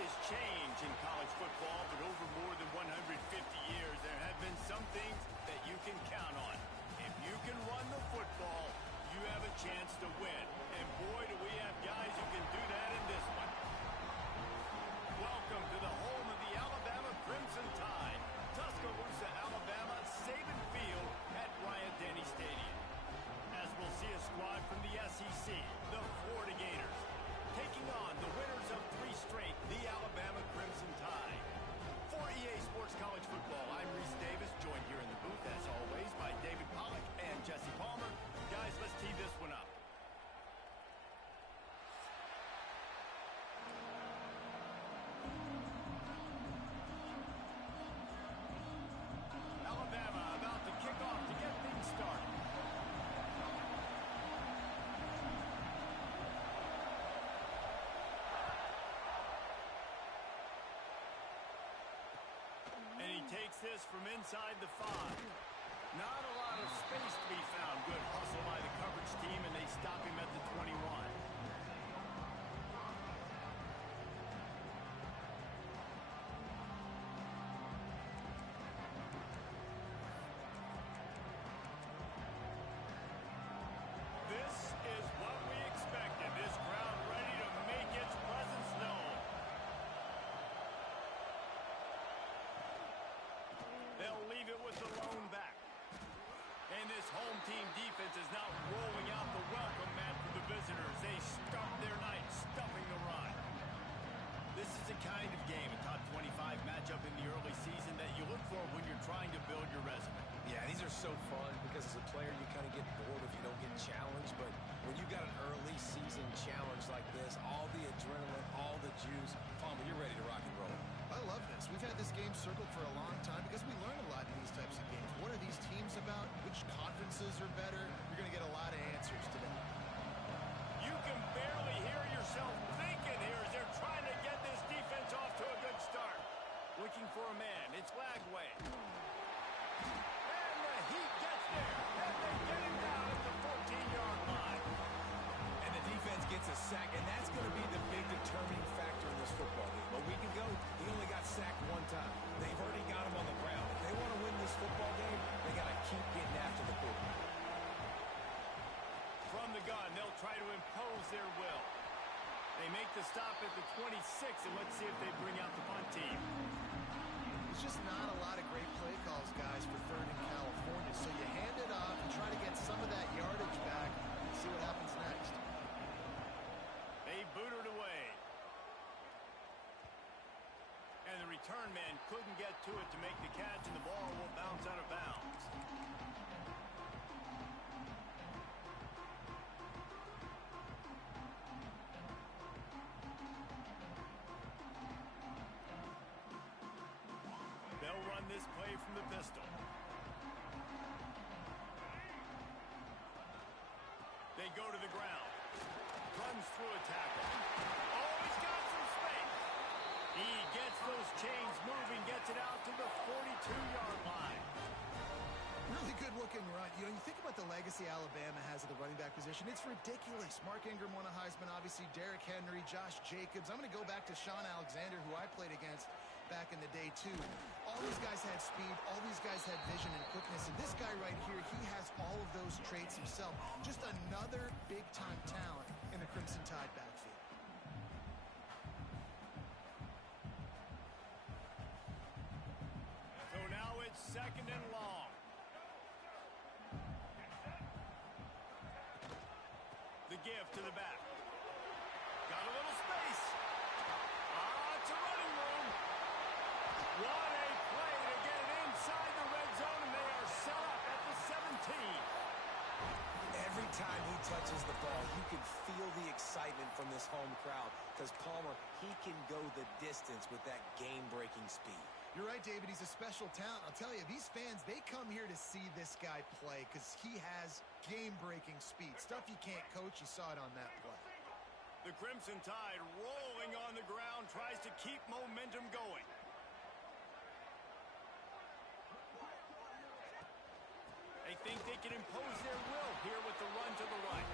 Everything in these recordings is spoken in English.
is change in college football, but over more than 150 years, there have been some things that you can count on. If you can run the football, you have a chance to win. And boy, do we have guys who can do that in this one. Welcome to the home of the Alabama Crimson Tide. Tuscaloosa, Alabama, Saban Field at Bryant-Denny Stadium. As we'll see a squad from the SEC, the Florida Gators, taking on the winners of 3 straight, the Alabama Crimson Tide. For EA Sports College Football, I'm Reese Davis, joined here in the booth, as always, by David Pollack and Jesse Palmer. Guys, let's tee this one up. Alabama about to kick off to get things started. And he takes this from inside the 5. Not a lot of space to be found. Good hustle by the coverage team, and they stop him at the 21. This is what we expected. This crowd ready to make its presence known. They'll leave it with the lone back. And this home team defense is now rolling out the welcome mat for the visitors. They start their night stuffing the run. This is a kind of game, a top 25 matchup in the early season that you look for when you're trying to build your resume. Yeah, these are so fun because as a player, you kind of get bored if you don't get challenged. But when you got an early season challenge like this, all the adrenaline, all the juice, Palmer, you're ready to rock and roll. I love this. We've had this game circled for a long time because we learn a lot in these types of games. What are these teams about? Which conferences are better? You're going to get a lot of answers today. You can barely hear yourself thinking here as they're trying to get this defense off to a good start. Looking for a man. It's Lagway. And the Heat gets there. And they get him down at the 14-yard line. And the defense gets a sack, and that's going to be the big determining factor in this football game. A week ago, he only got sacked 1 time. They've already got him on the ground. If they want to win this football game, they got to keep getting after the quarterback. From the gun, they'll try to impose their will. They make the stop at the 26, and let's see if they bring out the punt team. There's just not a lot of great play calls, guys, for 3rd in California. So you hand it off and try to get some of that yardage back and see what happens next. They boot it away. And the return man couldn't get to it to make the catch, and the ball will bounce out of bounds. They'll run this play from the pistol. They go to the ground. Runs through a tackle. Oh, he's got some space. He gets those chains moving, gets it out to the 42-yard line. Really good-looking run. You think about the legacy Alabama has at the running back position. It's ridiculous. Mark Ingram won a Heisman, obviously. Derrick Henry, Josh Jacobs. I'm going to go back to Sean Alexander, who I played against back in the day, too. All these guys had speed. All these guys had vision and quickness. And this guy right here, he has all of those traits himself. Just another big-time talent in the Crimson Tide backfield. So now it's 2nd and long. The give to the back. Got a little space. It's a running room. What a play to get it inside the red zone, and they are set up at the 17. Every time he touches the ball, you can feel the excitement from this home crowd because Palmer, he can go the distance with that game-breaking speed. You're right, David. He's a special talent. I'll tell you, these fans, they come here to see this guy play because he has game-breaking speed. Stuff you can't coach. You saw it on that play. The Crimson Tide rolling on the ground, tries to keep momentum going. They think they can impose their will here with the run to the right.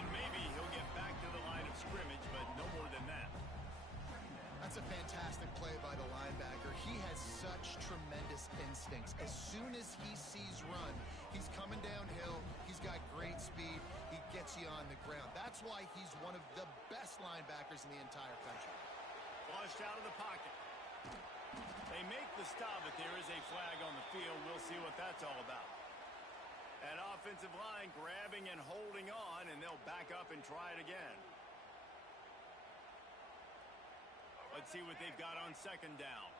And maybe he'll get back to the line of scrimmage, but no more than that. That's such tremendous instincts. As soon as he sees run, he's coming downhill. He's got great speed. He gets you on the ground. That's why he's one of the best linebackers in the entire country. Flushed out of the pocket. They make the stop, but there is a flag on the field. We'll see what that's all about. That offensive line grabbing and holding on, and they'll back up and try it again. Let's see what they've got on second down.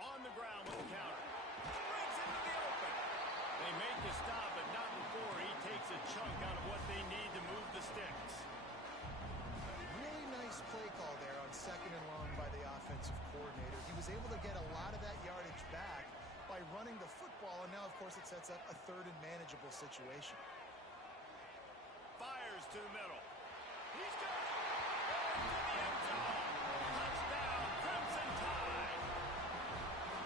On the ground with the counter. Brings into the open. They make the stop, but not before he takes a chunk out of what they need to move the sticks. Really nice play call there on second and long by the offensive coordinator. He was able to get a lot of that yardage back by running the football, and now, of course, it sets up a third and manageable situation. Fires to the middle. He's got it. To the end zone. Touchdown, Crimson Tide.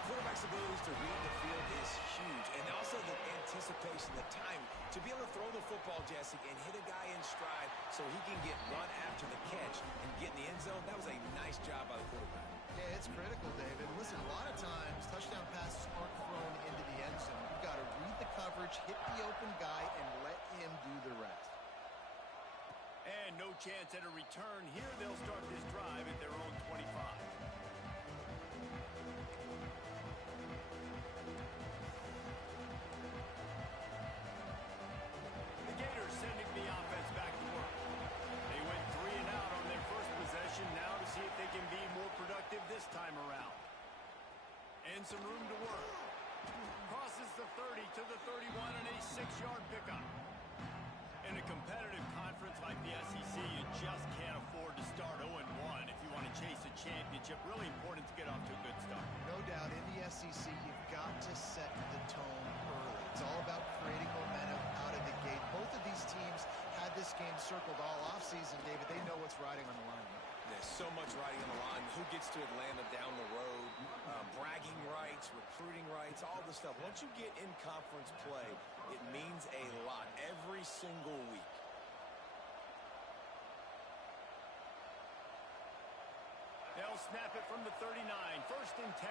Quarterback's abilities to read the field is huge, and also the anticipation, the time to be able to throw the football, Jesse, and hit a guy in stride so he can get run after the catch and get in the end zone. That was a nice job by the quarterback. Yeah, it's critical, David. Listen, a lot of times touchdown passes aren't thrown into the end zone. You've got to read the coverage, hit the open guy, and let him do the rest. And no chance at a return here. They'll start this drive at their own 25. The Gators sending the offense back to work. They went 3 and out on their first possession. Now to see if they can be more productive this time around. And some room to work. Crosses the 30 to the 31 and a 6-yard pickup. In a competitive conference like the SEC, you just can't afford to start 0-1 if you want to chase a championship. Really important to get off to a good start. No doubt, in the SEC, you've got to set the tone early. It's all about creating momentum out of the gate. Both of these teams had this game circled all offseason, David. They know what's riding on the line. There's so much riding on the line. Who gets to Atlanta down the road? Bragging rights, recruiting rights, all this stuff. Once you get in conference play, it means a lot every single week. They'll snap it from the 39. First and 10.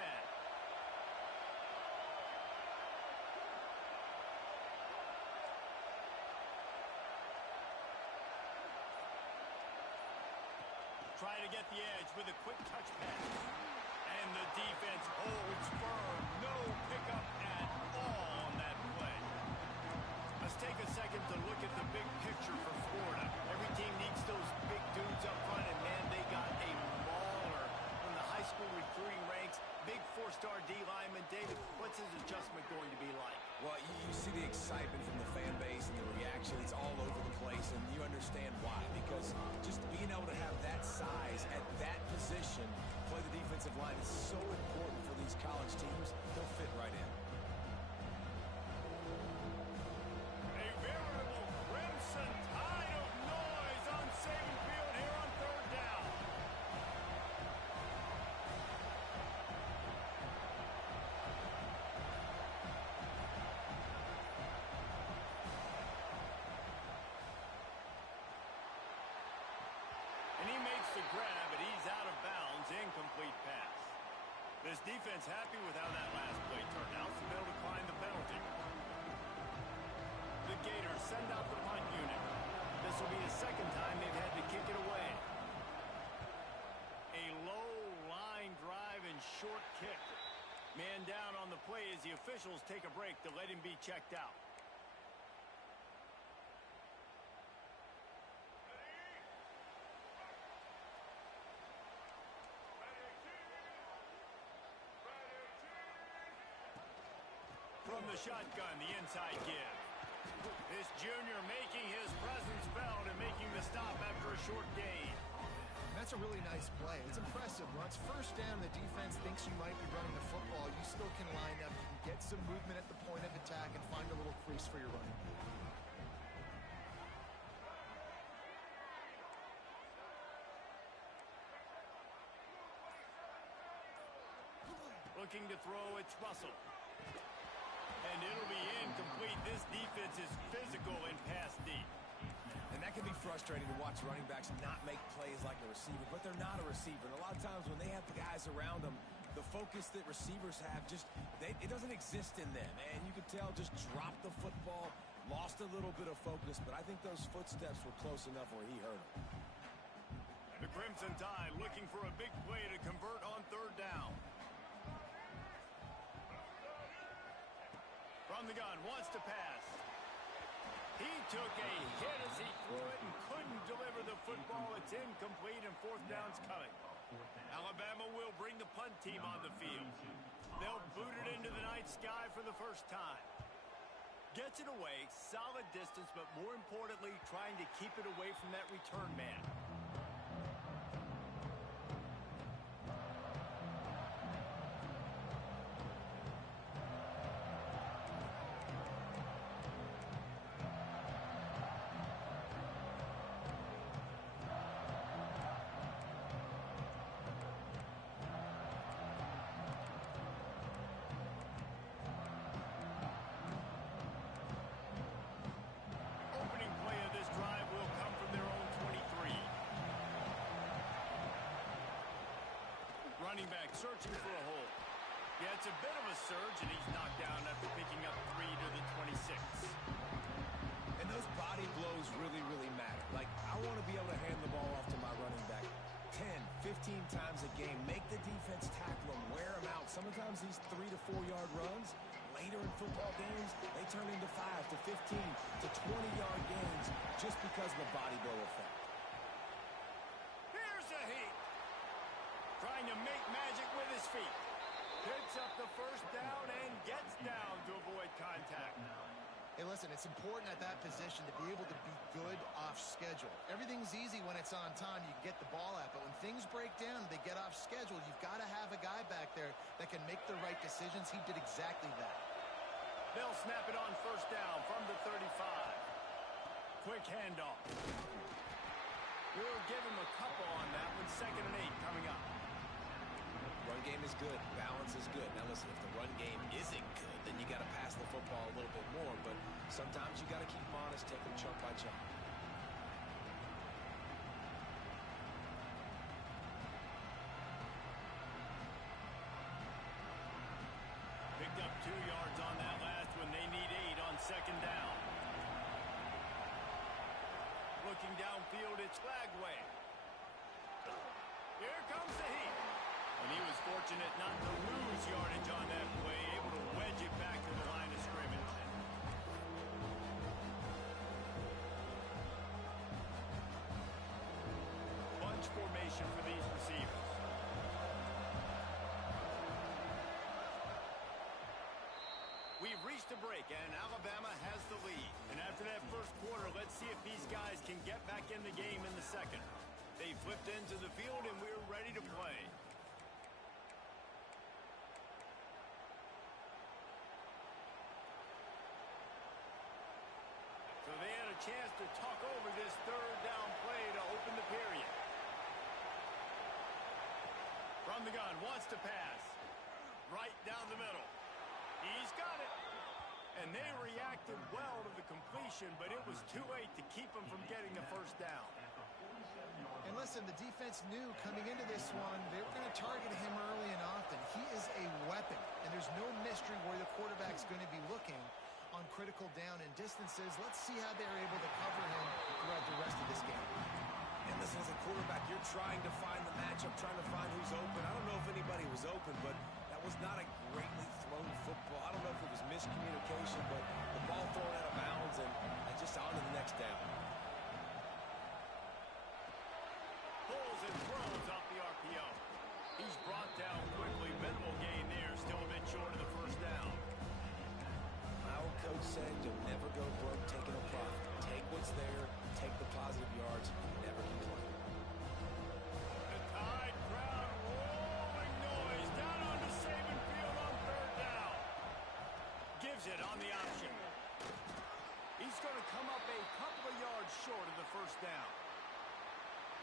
Try to get the edge with a quick touch pass. And the defense holds firm. No pickup at all on that play. Let's take a second to look at the big picture for Florida. Every team needs those big dudes up front, and man, they got a mauler from the high school recruiting ranks. Big 4-star D lineman. David, what's his adjustment going to be like? Well, you see the excitement from the fan base and the reaction. It's all over the place, and you understand why. Because just being able to have that size at that position, play the defensive line, is so important for these college teams. They'll fit right in. A veritable Crimson Tide of noise on Saban Field here on third down. And he makes the grab, but he's out of bounds. Incomplete pass. This defense happy with how that last play turned out, so they'll decline the penalty. The Gators send out the punt unit. This will be the second time they've had to kick it away. A low line drive and short kick. Man down on the play as the officials take a break to let him be checked out. From the shotgun, the inside give. This junior making his presence felt and making the stop after a short gain. And that's a really nice play. It's impressive. Once first down, the defense thinks you might be running the football. You still can line up. You can get some movement at the point of attack and find a little crease for your running. Looking to throw, it's Russell. And it'll be incomplete. This defense is physical and pass deep. And that can be frustrating to watch running backs not make plays like a receiver, but they're not a receiver. And a lot of times when they have the guys around them, the focus that receivers have it doesn't exist in them. And you could tell just dropped the football, lost a little bit of focus, but I think those footsteps were close enough where he heard them. The Crimson Tide looking for a big play to convert on third down. From the gun, wants to pass. He took a hit as he threw it and couldn't deliver the football. It's incomplete and fourth down's coming. Alabama will bring the punt team on the field. They'll boot it into the night sky for the first time. Gets it away, solid distance, but more importantly, trying to keep it away from that return man. Running back searching for a hole. Yeah, it's a bit of a surge, and he's knocked down after picking up 3 to the 26. And those body blows really, really matter. Like, I want to be able to hand the ball off to my running back 10, 15 times a game. Make the defense tackle him, wear him out. Sometimes these 3 to 4 yard runs, later in football games, they turn into 5 to 15 to 20 yard gains just because of the body blow effect. Here's a heat. Trying to make magic with his feet. Picks up the first down and gets down to avoid contact. Hey, listen, it's important at that position to be able to be good off schedule. Everything's easy when it's on time. You can get the ball out. But when things break down, they get off schedule. You've got to have a guy back there that can make the right decisions. He did exactly that. They'll snap it on first down from the 35. Quick handoff. We'll give him a couple on that one. 2nd and 8 coming up. Run game is good. Balance is good. Now listen, if the run game isn't good, then you got to pass the football a little bit more. But sometimes you got to keep them honest, take them chunk by chunk. Picked up 2 yards on that last one. They need 8 on 2nd down. Looking downfield, it's Lagway. Here comes the heat. And he was fortunate not to lose yardage on that play, able to wedge it back to the line of scrimmage. Bunch formation for these receivers. We've reached a break, and Alabama has the lead. And after that first quarter, let's see if these guys can get back in the game in the second. They flipped into the field, and we're ready to play. So they had a chance to talk over this 3rd down play to open the period. From the gun, wants to pass. Right down the middle. He's got it. And they reacted well to the completion, but it was too late to keep them from getting the first down. And listen, the defense knew coming into this one, they were going to target him early and often. He is a weapon, and there's no mystery where the quarterback's going to be looking on critical down and distances. Let's see how they're able to cover him throughout the rest of this game. And listen, as a quarterback, you're trying to find the matchup, trying to find who's open. I don't know if anybody was open, but that was not a greatly thrown football. I don't know if it was miscommunication, but the ball thrown out of bounds and just on to the next down. Pulls and throws off the RPO. He's brought down quickly. Minimal gain there, still a bit short of the first down. Our coach said you'll never go broke taking a profit. Take what's there, take the positive yards, never complain. The Tide crowd rolling noise down onto Saban Field on 3rd down. Gives it on the option. He's going to come up a couple of yards short of the first down.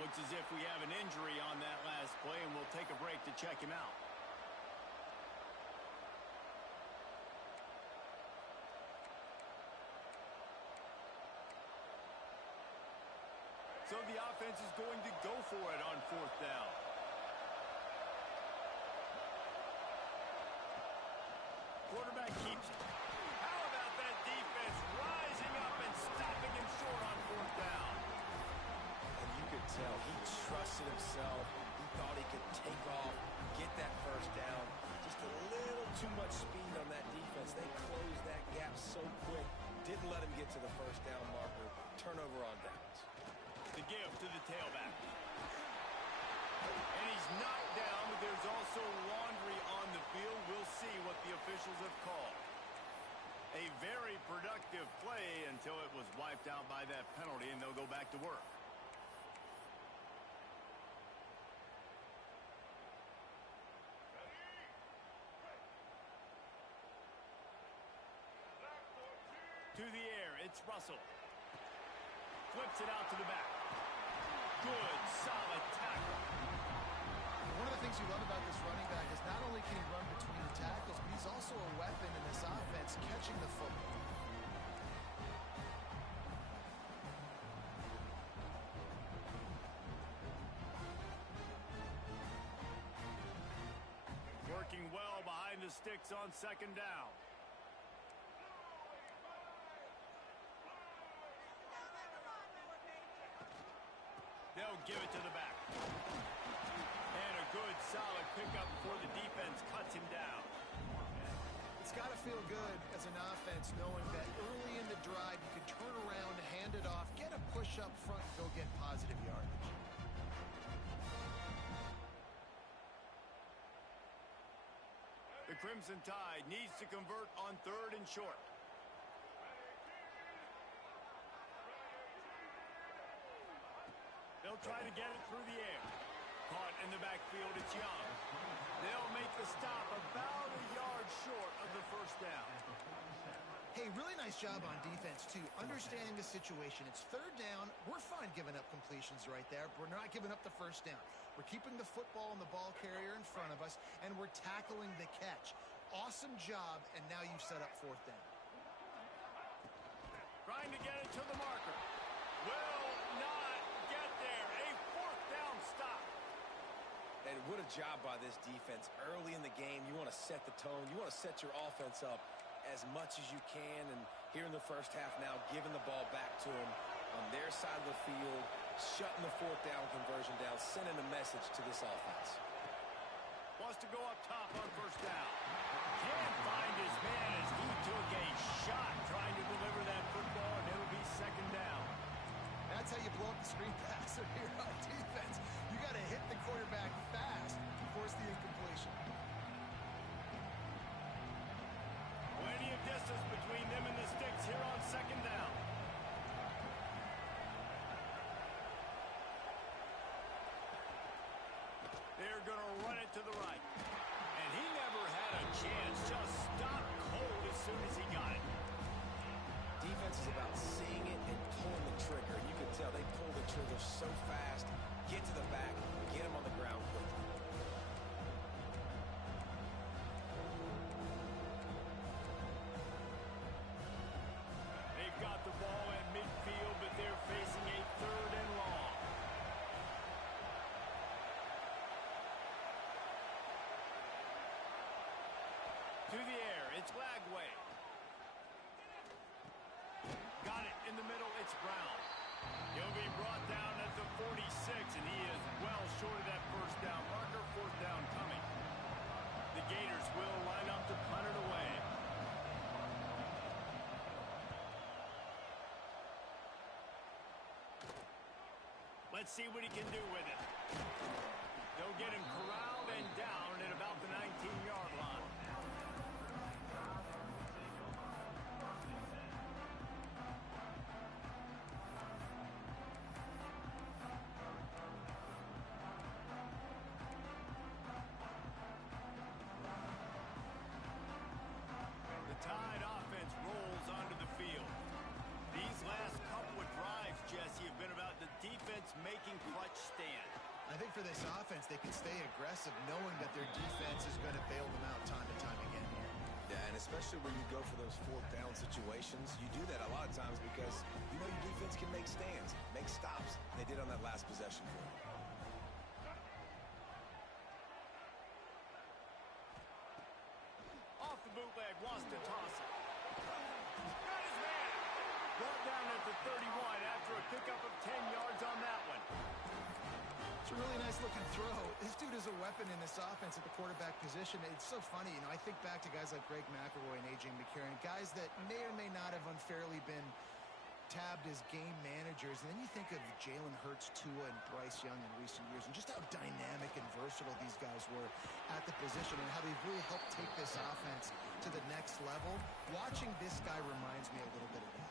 Looks as if we have an injury on that last play, and we'll take a break to check him out. So the offense is going to go for it on fourth down. Quarterback keeps it. How about that defense rising up and stopping him short on fourth down? And you could tell he trusted himself. He thought he could take off, get that first down. Just a little too much speed on that defense. They closed that gap so quick. Didn't let him get to the first down marker. Turnover on downs. The give to the tailback. And he's knocked down, but there's also laundry on the field. We'll see what the officials have called. A very productive play until it was wiped out by that penalty, and they'll go back to work. To the air, it's Russell. Flips it out to the back. Good, solid tackle. One of the things you love about this running back is not only can he run between the tackles, but he's also a weapon in this offense catching the football. Working well behind the sticks on second down. They'll give it to the back. And a good, solid pickup before the defense cuts him down. It's got to feel good as an offense knowing that early in the drive you can turn around, hand it off, get a push up front, and go get positive yardage. The Crimson Tide needs to convert on third and short. They'll try to get it through the air. Caught in the backfield, it's Young. They'll make the stop about a yard short of the first down. Hey, really nice job on defense, too. Understanding the situation. It's third down. We're fine giving up completions right there. We're not giving up the first down. We're keeping the football and the ball carrier in front of us, and we're tackling the catch. Awesome job, and now you've set up fourth down. Trying to get it to the marker. Will not get there. A fourth down stop. And what a job by this defense. Early in the game, you want to set the tone. You want to set your offense up as much as you can. And here in the first half now, giving the ball back to them on their side of the field, shutting the fourth down conversion down, sending a message to this offense. Wants to go up top on first down. Can't find his man as he took a shot trying to deliver that football, and it'll be second down. That's how you blow up the screen passer here on defense. You got to hit the quarterback fast to force the incompletion. Plenty of distance between them and the sticks here on second down. They're going to run it to the right. And he never had a chance. Just stopped cold as soon as he got it. Defense is about seeing it and pulling the trigger. You can tell they pull the trigger so fast, get to the back, get him on the ground quickly. They've got the ball at midfield, but they're facing a third and long. To the air, it's Lagway. Got it in the middle, it's Brown. He'll be brought down at the 46, and he is well short of that first down marker. Fourth down coming. The Gators will line up to punt it away. Let's see what he can do with it. They'll get him corralled and down at about the 19-yard line. The Tide offense rolls onto the field. These last couple of drives, Jesse, have been about the defense making clutch stand. I think for this offense, they can stay aggressive knowing that their defense is going to bail them out time and time again here. Yeah, and especially when you go for those fourth down situations, you do that a lot of times because you know your defense can make stands, make make stops. They did on that last possession. Off the bootleg, wants to toss it. Got his man. Brought down at the 31 after a pickup of 10 yards on that one. It's a really nice looking throw. This dude is a weapon in this offense at the quarterback position. It's so funny, you know, I think back to guys like Greg McElroy and A.J. McCarron, guys that may or may not have unfairly been tabbed as game managers. And then you think of Jalen Hurts, Tua, and Bryce Young in recent years, and just how dynamic and versatile these guys were at the position and how they've really helped take this offense to the next level. Watching this guy reminds me a little bit of that.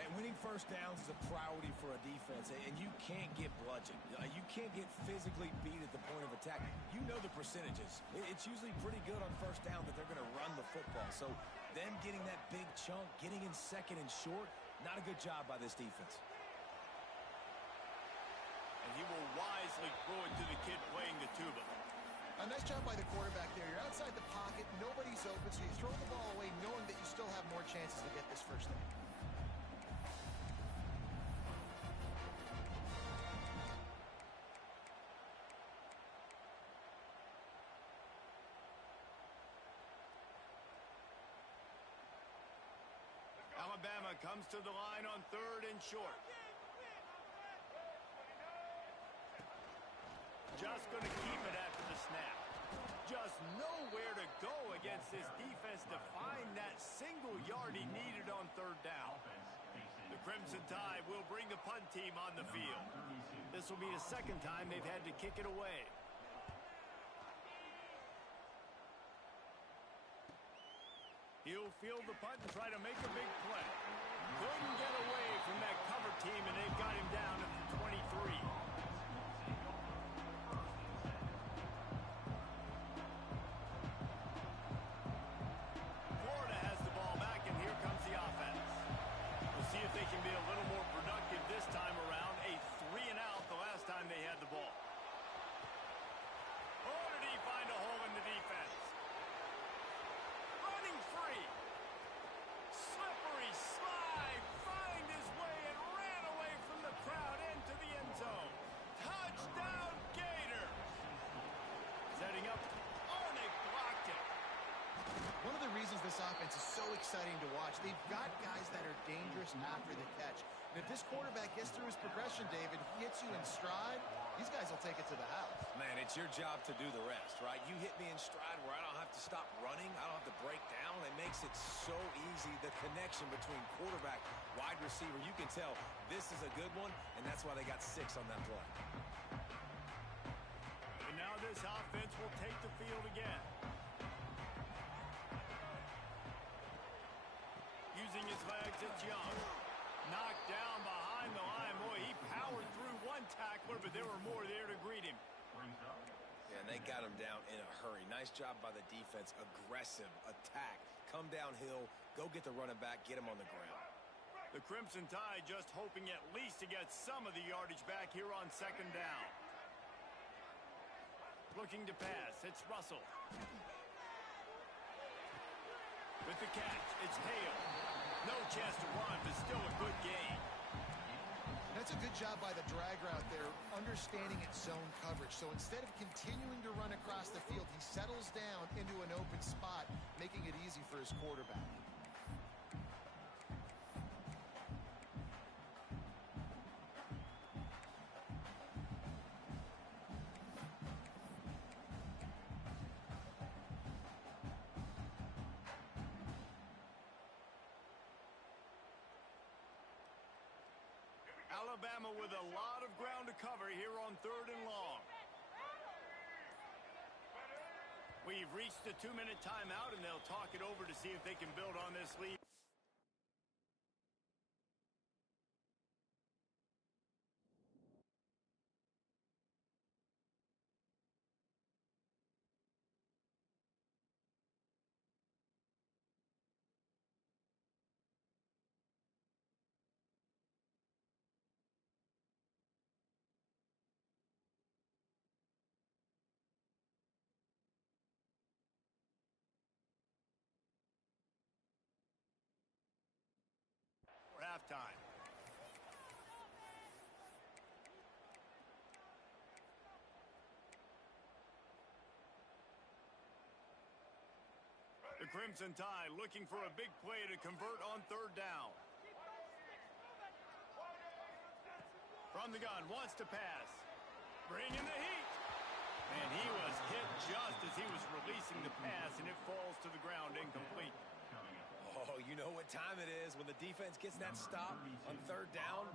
And winning first downs is a priority for a defense, and you can't get bludgeoned. You can't get physically beat at the point of attack. You know the percentages. It's usually pretty good on first down that they're going to run the football. So them getting that big chunk, getting in second and short, not a good job by this defense. And he will wisely throw it to the kid playing the tuba. A nice job by the quarterback there. You're outside the pocket, nobody's open, so you throw the ball away knowing that you still have more chances to get this first down. Alabama comes to the line on 3rd and short. Just going to keep it after the snap. Just nowhere to go against this defense to find that single yard he needed on 3rd down. The Crimson Tide will bring the punt team on the field. This will be the second time they've had to kick it away. He'll field the punt and try to make a big play. Couldn't get away from that cover team, and they've got him down at the 23. Florida has the ball back, and here comes the offense. We'll see if they can be a little more productive this time around. A 3 and out the last time they had the ball. Oh, did he find a hole in the defense? Running free. Slippery slide. Find his way and ran away from the crowd into the end zone. Touchdown, Gator. Setting up. Arnick blocked it. One of the reasons this offense is so exciting to watch, they've got guys that are dangerous after the catch. And if this quarterback gets through his progression, David, hits you in stride, these guys will take it to the house. Man, it's your job to do the rest, right? You hit me in stride where I don't have to stop running. I don't have to break down. It makes it so easy. The connection between quarterback, wide receiver, you can tell this is a good one, and that's why they got 6 on that play. And now this offense will take the field again. Using his legs, it's Young. Knocked down behind the line. Boy, he powered through one tackler, but there were more there to greet him. Yeah, and they got him down in a hurry. Nice job by the defense. Aggressive attack. Come downhill, go get the running back, get him on the ground. The Crimson Tide just hoping at least to get some of the yardage back here on 2nd down. Looking to pass, it's Russell. With the catch, it's Hale. No chance to run, but still a good game. That's a good job by the drag route there, understanding its zone coverage. So instead of continuing to run across the field, he settles down into an open spot, making it easy for his quarterback. Alabama with a lot of ground to cover here on 3rd and long. We've reached the 2-minute timeout, and they'll talk it over to see if they can build on this lead. The Crimson Tide looking for a big play to convert on third down. From the gun, wants to pass. Bring in the heat. And he was hit just as he was releasing the pass, and it falls to the ground incomplete. Oh, you know what time it is when the defense gets that stop on third down.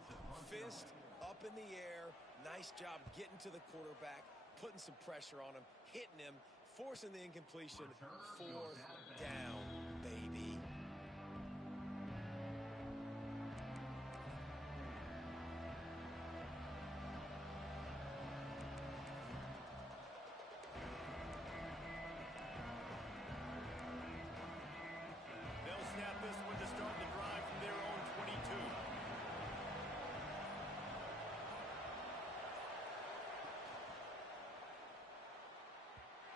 Fist up in the air. Nice job getting to the quarterback, putting some pressure on him, hitting him, forcing the incompletion. Fourth down, baby. They'll snap this one to start the drive from their own 22.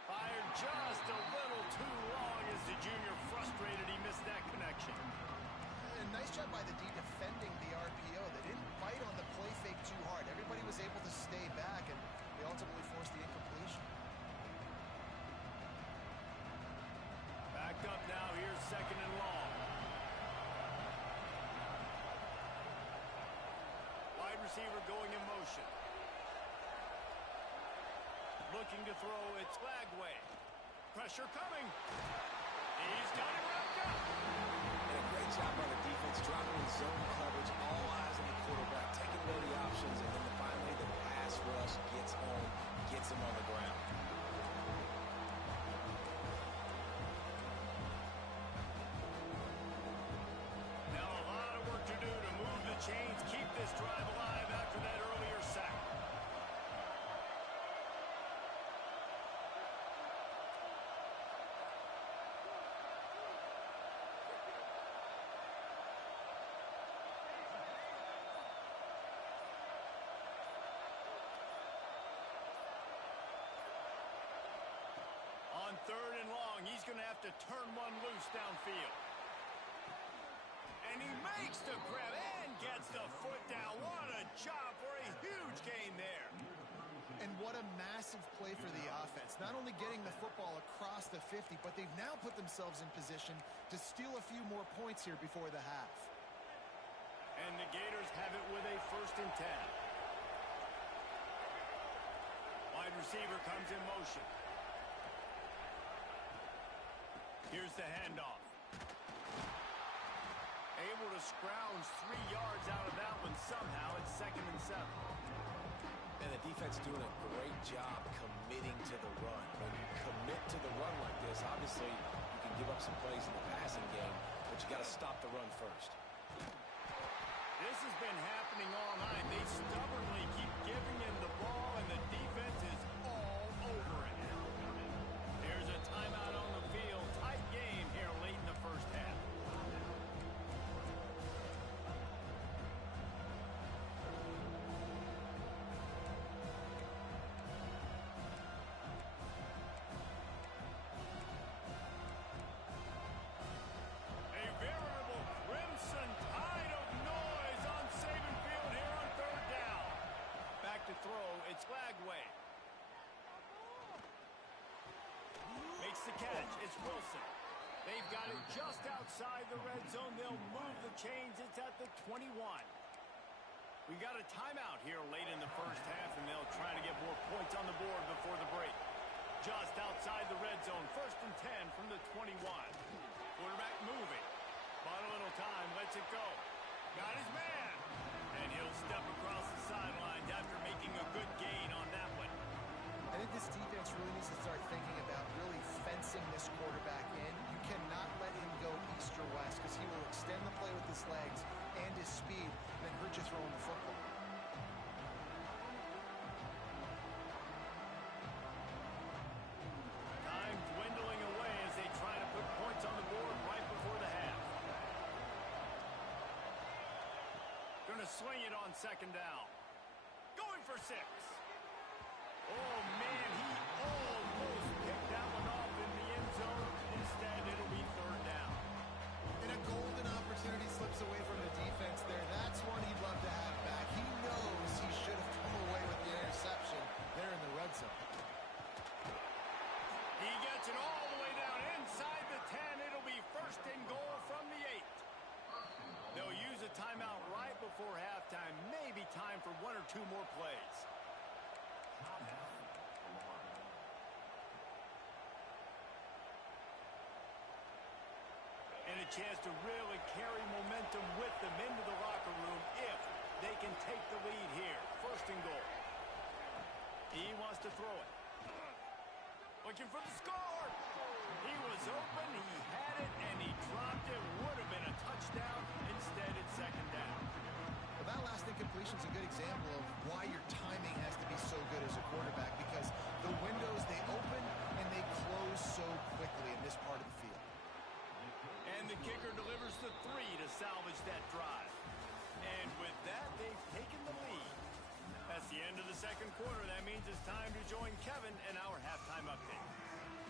Fired just a little too long as the junior frustrated he missed that connection. And nice job by the D defending the RPO. They didn't bite on the play fake too hard. Everybody was able to stay back, and they ultimately forced the incompletion. Backed up now, here's second and long. Wide receiver going in motion. Looking to throw, it's Lagway. Pressure coming. He's got it wrapped up. And a great job by the defense, dropping in zone coverage, all eyes on the quarterback, taking away the options, and then finally the pass rush gets home, gets him on the ground. Now a lot of work to do to move the chains, keep this drive alive after that earlier sack. On third and long, he's going to have to turn one loose downfield. And he makes the grab and gets the foot down. What a job for a huge gain there. And what a massive play for the offense. Not only getting the football across the 50, but they've now put themselves in position to steal a few more points here before the half. And the Gators have it with a 1st and 10. Wide receiver comes in motion. Here's the handoff. Able to scrounge 3 yards out of that one somehow. It's 2nd and 7. And the defense doing a great job committing to the run. When you commit to the run like this, obviously you can give up some plays in the passing game, but you got to stop the run first. This has been happening all night. They stubbornly keep giving him the ball, and the defense is all over it. There's a timeout on the field. Tight game here late in the first half. A veritable crimson tide of noise on Saban Field here on third down. Back to throw, it's Lagway. Makes the catch, it's Wilson. They've got it just outside the red zone. They'll move the chains. It's at the 21. We got a timeout here late in the first half, and they'll try to get more points on the board before the break. Just outside the red zone, 1st and 10 from the 21. Quarterback moving. Bought a little time, lets it go. Got his man. And he'll step across the sidelines after making a good gain on that one. I think this defense really needs to start thinking about really fencing this quarterback in. You cannot let him go east or west because he will extend the play with his legs and his speed and then hurt you throwing the football. Time dwindling away as they try to put points on the board right before the half. Going to swing it on 2nd down. Going for 6. Oh, man, he almost picked that one off in the end zone. Instead, it'll be 3rd down. And a golden opportunity slips away from the defense there. That's one he'd love to have back. He knows he should have come away with the interception there in the red zone. He gets it all the way down inside the 10. timeout right before halftime. Maybe time for one or two more plays. And a chance to really carry momentum with them into the locker room if they can take the lead here. First and goal. He wants to throw it. Looking for the score. He was open, he had it, and he dropped it. Would have been a touchdown. Instead, it's second down. Well, that last incompletion is a good example of why your timing has to be so good as a quarterback, because the windows, they open and they close so quickly in this part of the field. And the kicker delivers the 3 to salvage that drive. And with that, they've taken the lead. That's the end of the second quarter. That means it's time to join Kevin in our halftime update.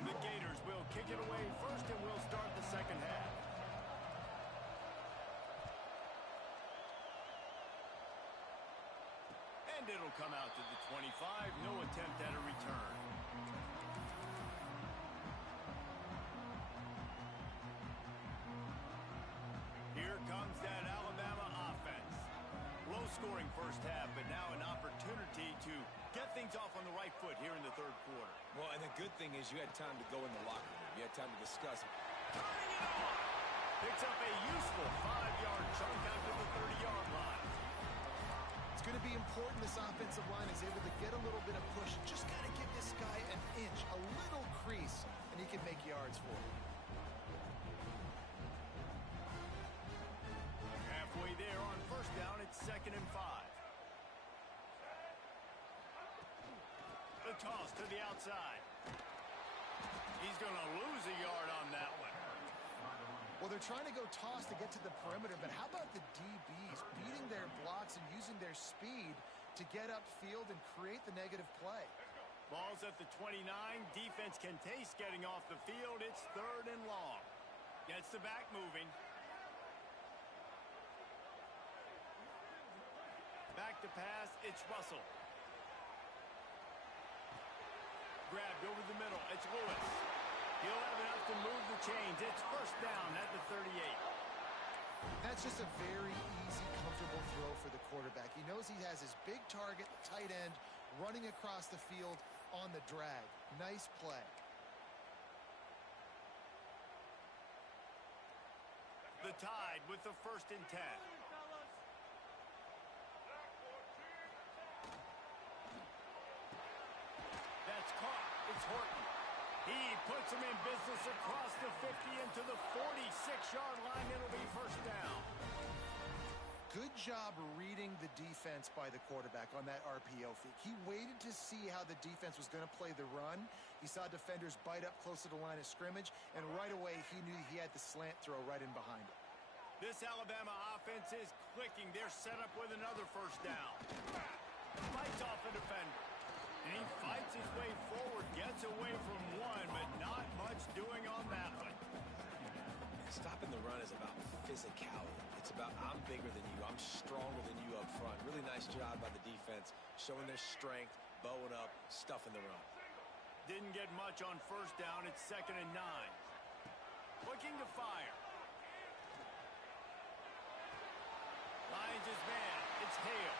The Gators will kick it away first, and we'll start the second half. And it'll come out to the 25. No attempt at a return. Here comes that Alabama offense. Low-scoring first half, but now an opportunity to get things off on the right foot here in the third quarter. Well, and the good thing is you had time to go in the locker room. You had time to discuss. Turning it on. Picks up a useful 5-yard chunk out to the 30-yard line. It's going to be important this offensive line is able to get a little bit of push. Just got to give this guy an inch, a little crease, and he can make yards for it. Halfway there on first down, it's 2nd and 5. The toss to the outside. He's going to lose a yard on that one. Well, they're trying to go toss to get to the perimeter, but how about the DBs beating their blocks and using their speed to get upfield and create the negative play? Ball's at the 29. Defense can taste getting off the field. It's 3rd and long. Gets the back moving. Back to pass. It's Russell. Grabbed over the middle. It's Lewis. He'll have enough to move the chains. It's first down at the 38. That's just a very easy, comfortable throw for the quarterback. He knows he has his big target, the tight end, running across the field on the drag. Nice play. The Tide with the 1st and 10. That's caught. It's Horton. He puts him in business across the 50 into the 46-yard line. It'll be first down. Good job reading the defense by the quarterback on that RPO fake. He waited to see how the defense was going to play the run. He saw defenders bite up close to the line of scrimmage, and right away he knew he had the slant throw right in behind it. This Alabama offense is clicking. They're set up with another first down. Fights off a defender. And he fights his way forward, gets away from one, but not much doing on that one. Stopping the run is about physicality. It's about I'm bigger than you. I'm stronger than you up front. Really nice job by the defense, showing their strength, bowing up, stuffing the run. Didn't get much on first down. It's 2nd and 9. Looking to fire. Lions is man. It's Hale.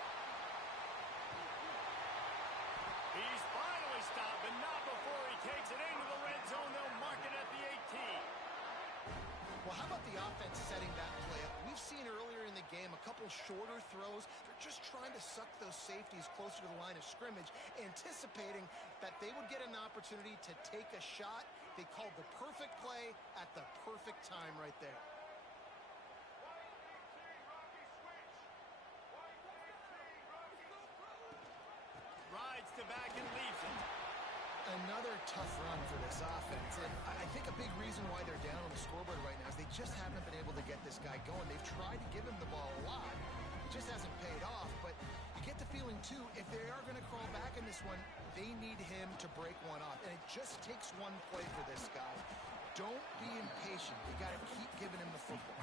He's finally stopped, but not before he takes it into the red zone. They'll mark it at the 18. Well, how about the offense setting that play up? We've seen earlier in the game a couple shorter throws. They're just trying to suck those safeties closer to the line of scrimmage, anticipating that they would get an opportunity to take a shot. They called the perfect play at the perfect time right there. Rides to back and leaves it. Another tough run for this offense, and I think a big reason why they're down on the scoreboard right now is they just haven't been able to get this guy going. They've tried to give him the ball a lot. It just hasn't paid off, but you get the feeling, too, if they are going to crawl back in this one, they need him to break one off, and it just takes one play for this guy. Don't be impatient. You got to keep giving him the football.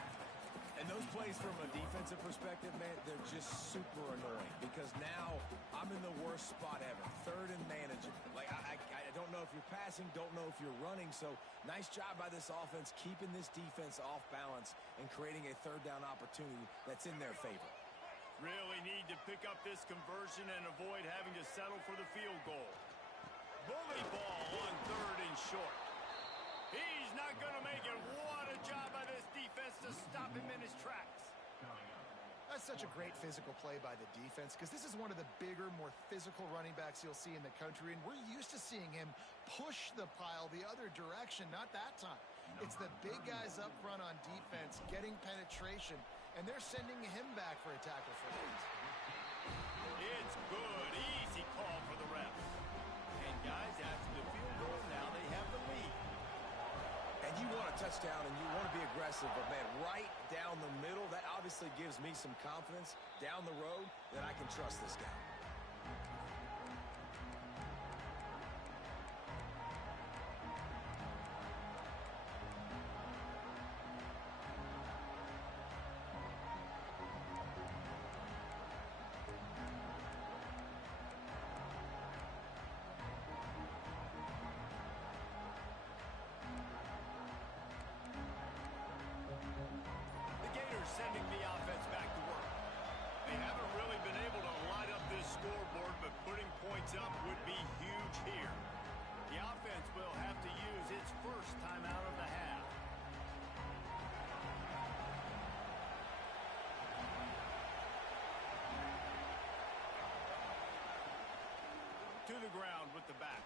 And those plays from a defensive perspective, man, they're just super annoying because now I'm in the worst spot ever, third and manageable. Like, I don't know if you're passing, don't know if you're running, so nice job by this offense keeping this defense off balance and creating a third down opportunity that's in their favor. Really need to pick up this conversion and avoid having to settle for the field goal. Bully ball on third and short. He's not going to make it. What a job by this defense to stop him in his tracks. That's such a great physical play by the defense because this is one of the bigger, more physical running backs you'll see in the country, and we're used to seeing him push the pile the other direction. Not that time. It's the big guys up front on defense getting penetration, and they're sending him back for a tackle for loss. It's good. Easy call for the refs. And guys, after the field goal, now they have the lead. And you want a touchdown and you want to be aggressive, but man, right down the middle, that obviously gives me some confidence down the road that I can trust this guy. Sending the offense back to work. They haven't really been able to light up this scoreboard, but putting points up would be huge here. The offense will have to use its first timeout of the half. To the ground with the back.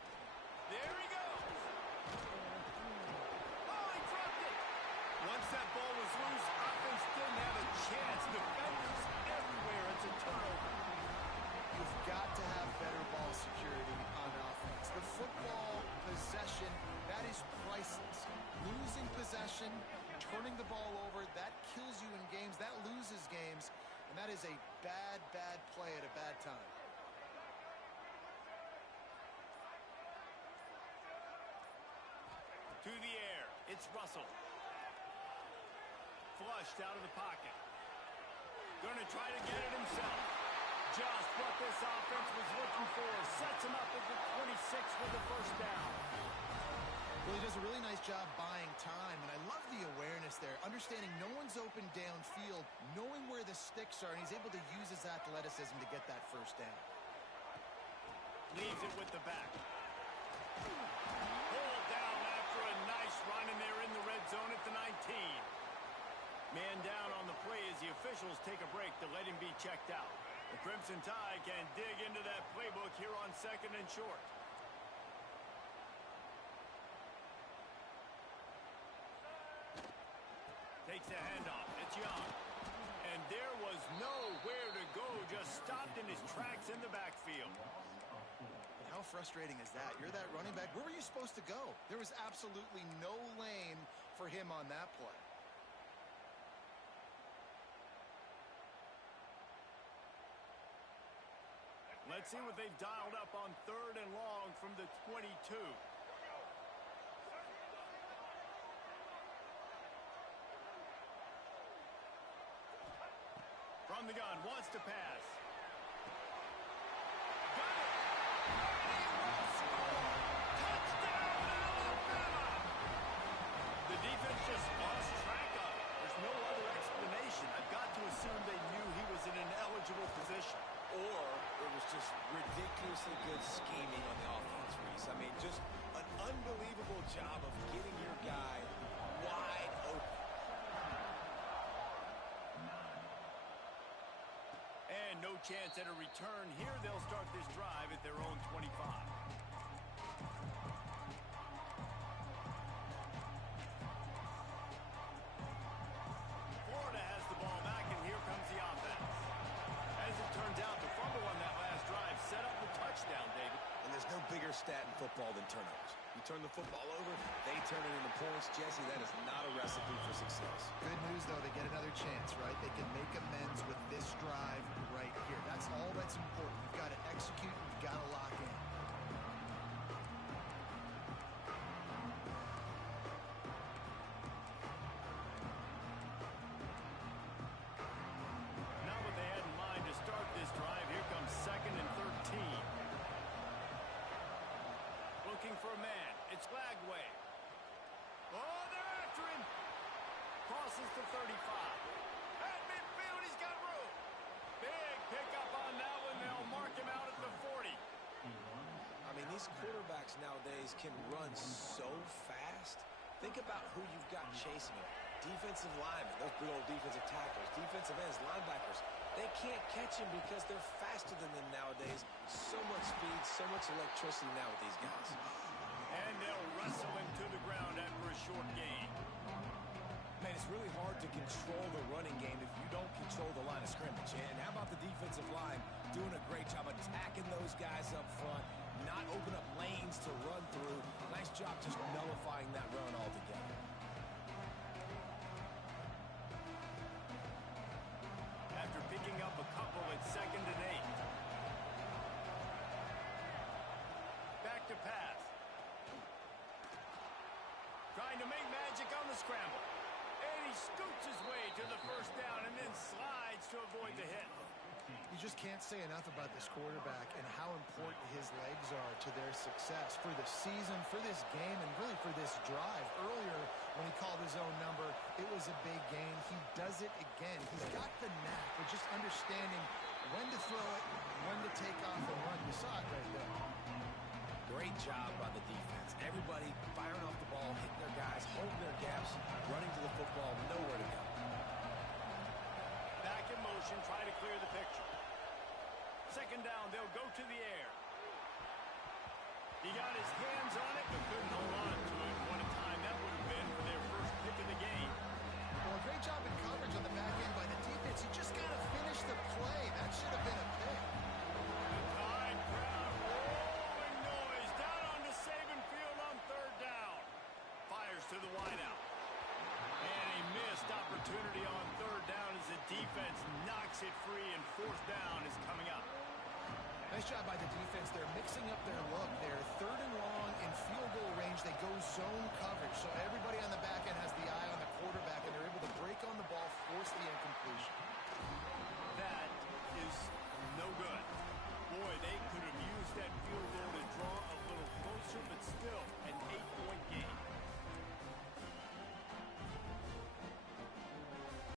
There he goes. Oh, he dropped it. Once that ball was loose, offense didn't have a chance. Defenders everywhere. It's a turnover. You've got to have better ball security on offense. The football possession, that is priceless. Losing possession, turning the ball over, that kills you in games. That loses games. And that is a bad, bad play at a bad time. To the air. It's Russell. Flushed out of the pocket. Going to try to get it himself. Just what this offense was looking for. Sets him up at the 26 for the first down. Well, he does a really nice job buying time, and I love the awareness there. Understanding no one's open downfield, knowing where the sticks are, and he's able to use his athleticism to get that first down. Leaves it with the back. Pulled down after a nice run, and they're in the red zone at the 19. Man down on the play as the officials take a break to let him be checked out. The Crimson Tide can dig into that playbook here on second and short. Takes the handoff. It's Young. And there was nowhere to go. Just stopped in his tracks in the backfield. But how frustrating is that? You're that running back. Where were you supposed to go? There was absolutely no lane for him on that play. Let's see what they've dialed up on third and long from the 22. From the gun, wants to pass. Got it! He will score! Touchdown, Alabama! The defense just lost track of it. There's no other explanation. I've got to assume they knew he was in an eligible position. Or it was just ridiculously good scheming on the offense, Reese. I mean, just an unbelievable job of getting your guy wide open. And no chance at a return here. They'll start this drive at their own 25. Florida has the ball back, and here comes the offense. As it turns out, the fumble on that last drive set up the touchdown, David. And there's no bigger stat in football than turnovers. You turn the football over, they turn it into points. Jesse, that is not a recipe for success. Good news, though, they get another chance, right? They can make amends with this drive right here. That's all that's important. You've got to execute, you've got to lock in. It's flag way. Oh, they're after him. Crosses the 35. At midfield, he's got room. Big pickup on that one. They'll mark him out at the 40. I mean, these quarterbacks nowadays can run so fast. Think about who you've got chasing him. Defensive linemen, those big old defensive tackles, defensive ends, linebackers. They can't catch him because they're faster than them nowadays. So much speed, so much electricity now with these guys. And they'll wrestle him to the ground after a short gain. Man, it's really hard to control the running game if you don't control the line of scrimmage. And how about the defensive line doing a great job attacking those guys up front, not open up lanes to run through. Nice job just nullifying that run altogether. After picking up a couple at 2nd and 8. Back to pass. Trying to make magic on the scramble. And he scoots his way to the first down and then slides to avoid the hit. You just can't say enough about this quarterback and how important his legs are to their success for the season, for this game, and really for this drive. Earlier, when he called his own number, it was a big gain. He does it again. He's got the knack of just understanding when to throw it, when to take off and run. You saw it right there. Great job by the defense. Everybody firing off the ball, hitting their guys, holding their gaps, running to the football, nowhere to go. Back in motion, try to clear the picture. 2nd down, they'll go to the air. He got his hands on it, but couldn't hold on to it. What a time that would have been for their first pick of the game. Well, a great job in coverage on the back end by the defense. He just got to finish the play. That should have been a pick. Tide crowd, rolling noise down onto Saban Field on 3rd down. Fires to the wideout. And a missed opportunity on 3rd down as the defense knocks it free, and 4th down is coming up. Nice job by the defense. They're mixing up their look. They're 3rd and long in field goal range. They go zone coverage. So everybody on the back end has the eye on the quarterback, and they're able to break on the ball, force